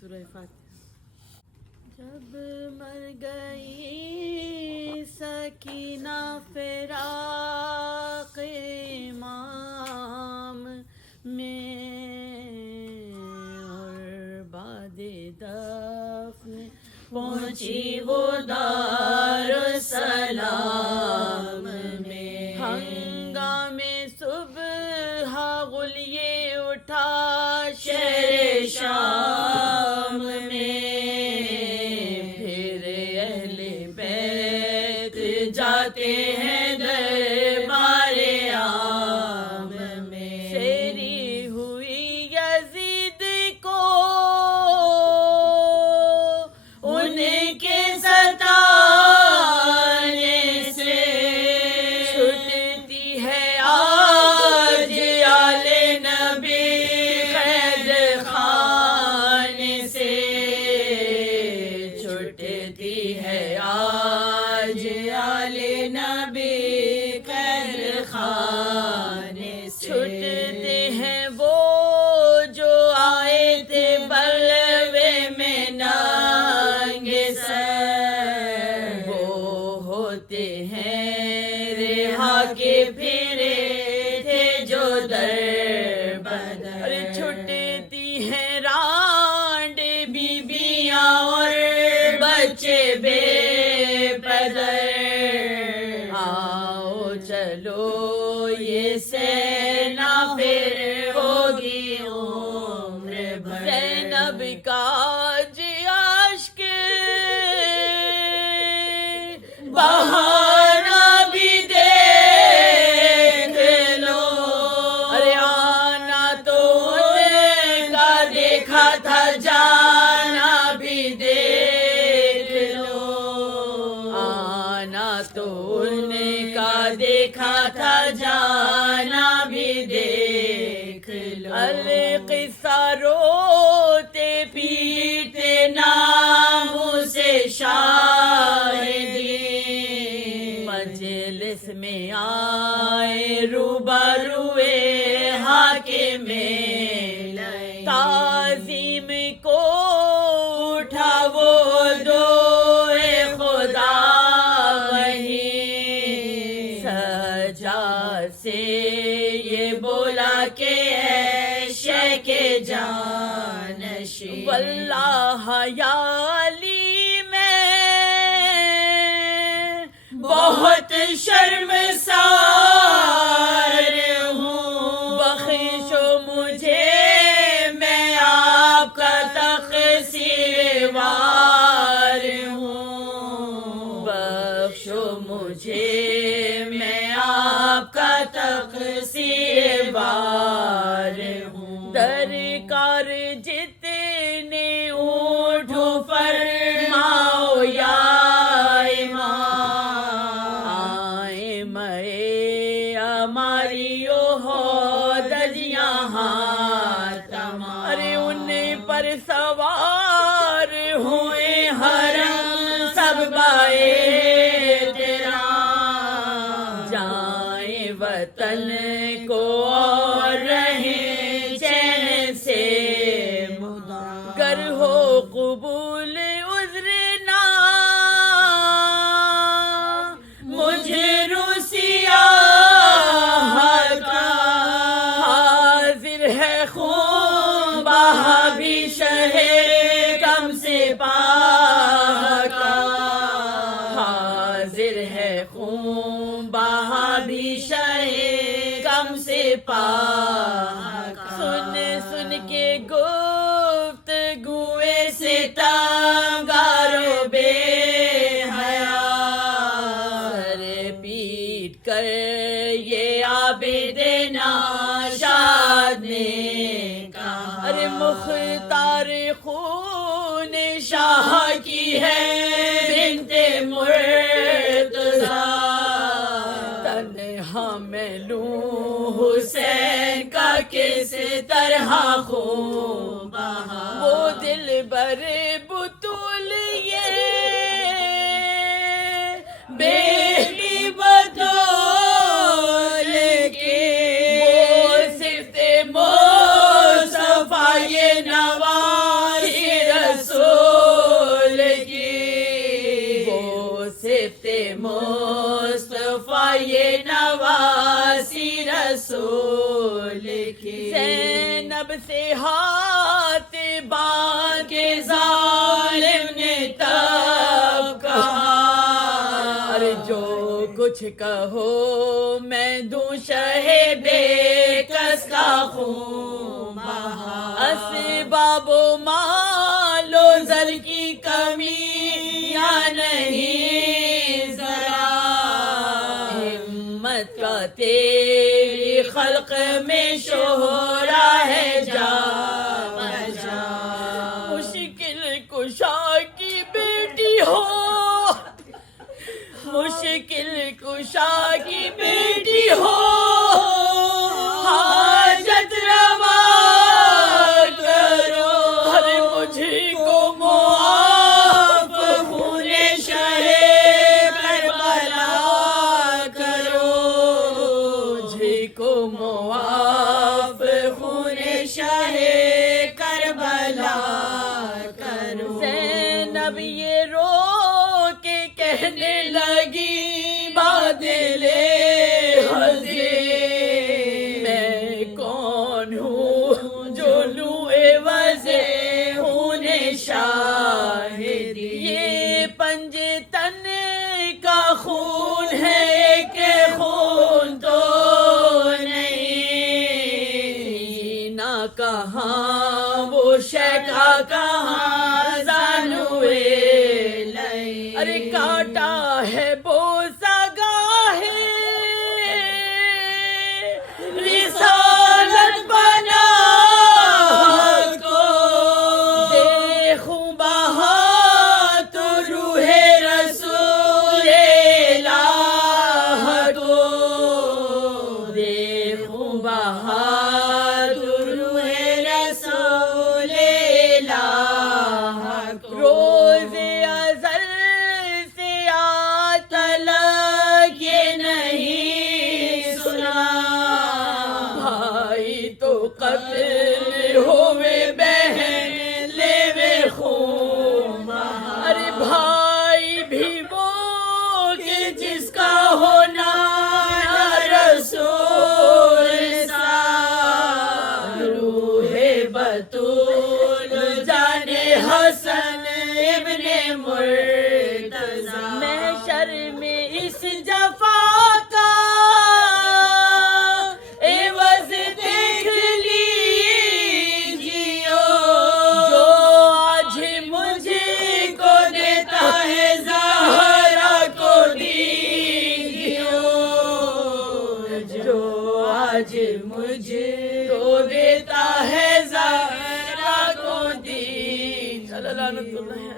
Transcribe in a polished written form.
سورہ فاتحہ۔ جب مر گئی سکینہ فراق امام میں اور بعد دفن پہنچی وہ دارالسلام میں، ہنگامِ صبح غلیے اٹھا شہر شام میں، پھر اہل بیت جاتے ہیں دربار عام میں، سیری ہوئی یزید کو ان کے ستانے سے، چھٹتی ہے آج آل نبی قید خانے سے، چھٹتی ہے آج آل نبی قید خانے سے، چھٹتے ہیں وہ جو آئے تھے بلوے میں ننگے سر، وہ ہوتے ہیں رہا کے پھرے تھے جو در بدر، چھٹتی ہیں رانڈ بیبیاں اور بچے بے پدر، آؤ چلو یہ سینا پھر ہوگی عمر بھر، زینب کا اشک بہانا بھی دیکھ لو، ارے آنا تو ان کا دیکھا تھا جانا بھی دیکھ لو، آنا تو ان کا دیکھا تھا جانا بھی دیکھ لو، القصہ روتے پیٹے ناموں سے شاہدی، مجلس میں آئے روبروئے حاکم تعظیم کو اٹھا وہ دوئے خدا وہیں، سجاد سے یہ بولا کہ اے شیخ جانشین، واللہ یا علی میں بہت شرمسار ہوں، بخشو مجھے میں آپ کا تقصیر وار ہوں، بخشو مجھے میں آپ کا تقصیر وار ہوں، درکار جتنے اونٹوں فرماؤ یا ہماری عہد یہاں تمام، ارے ان پر سوار ہوئے حرم سب بائے تیرا، جائیں وطن کو اور رہیں چین سے گر ہو قبول عذرنا مجھے روسیا بھی شہر کم سے پاکا، حاضر ہے خون بہا بھی شہر کم سے پاکا، سن سن کے گفتگوئے ستمگارو بے حیا، سر پیٹ کر یہ عابد ناشاد نے ارے مختار خون شاہ کی ہے بنت مرتضیٰ، تنہا میں لوں حسین کا کس طرح خون بہا، وہ دل بر بطول یہ بیٹی بطول کے، وہ صرف مصطفیٰ یہ نواز مصطفیٰ یہ نواسی رسول کی زینب سے ہاتھ باندھ کے ظالم نے تب کہا ارے جو کچھ کہو میں دوں شہ بے کس کا خون بہا اسباب و مال و زر کی کمی یا نہیں ذرا ہمت کا تیری خلق میں شہرا ہے جا بجا مشکل کشا کی بیٹی ہو مشکل کشا کی بیٹی ہو حاجت روا کرو ہر مجھے کو معاف خون شہ کربلا کرو مجھے کو معاف خون شہ کربلا کرو زینب یہ رو کے کہنے لگی بادلے حضیر میں کون ہوں جو لوں عوض خون شاہدی یہ پنجے تن کا خون ہے کہ خون تو نہیں نہ کہاں وہ شیخا کہاں زانوے ارے کاٹا ہے بوسا گاہے رسالت بنا کو دیکھوں بہادر روح رسول الہ کو دیکھوں بہادر روح رسول الہ کو روز ازل سے آج تلک یہ نہیں سنا بھائی تو قتل ہوئے بہن لیوے خون ارے بھائی بھی وہ کہ جس کا ہونا رسول سا روح بطول جانے حسن ابن مرتضی محشر میں اس جفا کا عوض دیکھ لیجیو جو آج مجھے کو دیتا ہے زہرا کو دیجیو جو آج مجھے کو دیتا ہے زہرا کو دیجیو اللہ